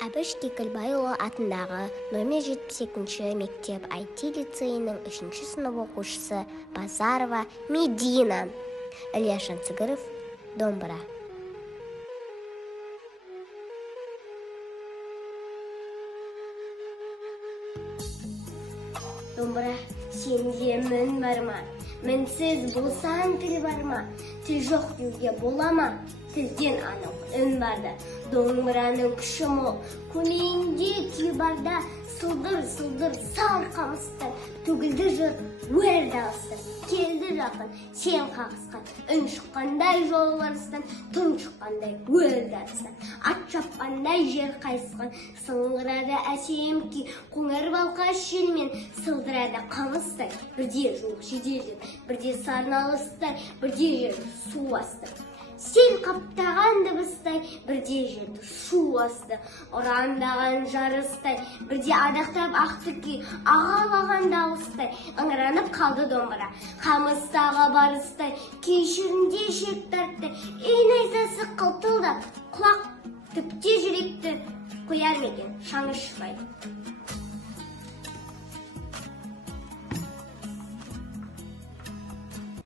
Әбіш Кекілбайұлы атындағы номер 72-ші мектеп IT лицейінің 3-ші сынып оқушысы Базарова Медина. Ильяс Жансүгіров, домбыра. Домбыра, сенде мін бар ма? Мінсіз болсаң тіл бар ма? Тіл жоқ деуге бола ма? Тілден анық үн барда, домбыраның күші мол, көмейінде күй барда, сылдыр-сылдыр сар қамыстан, төгілді жыр өр дауыстан, келді жақын сен қағысқан, үн шыққандай жолбарыстан, түн шыққандай өр дарыстан, ат шапқандай жер қайысқан, сыңғырады әсем күй, қоңыр балқаш желмен сылдырады қамыстай, бірде жуық жеделдеп, бірде сарналыстай, бірде жер су асты. Сен қаптаған дыбыстай, бірде жерді шу асты, ұрандаған жарыстай, бірде адақтап ақты күй, ағалаған дауыстай, ыңыранып қалды домбыра, қамыстағы барыстай, кешірінде шек тартты, ей найзасы қылтылдап, құлақ түпте жүректі қояр мекен, шаңы шықпайды.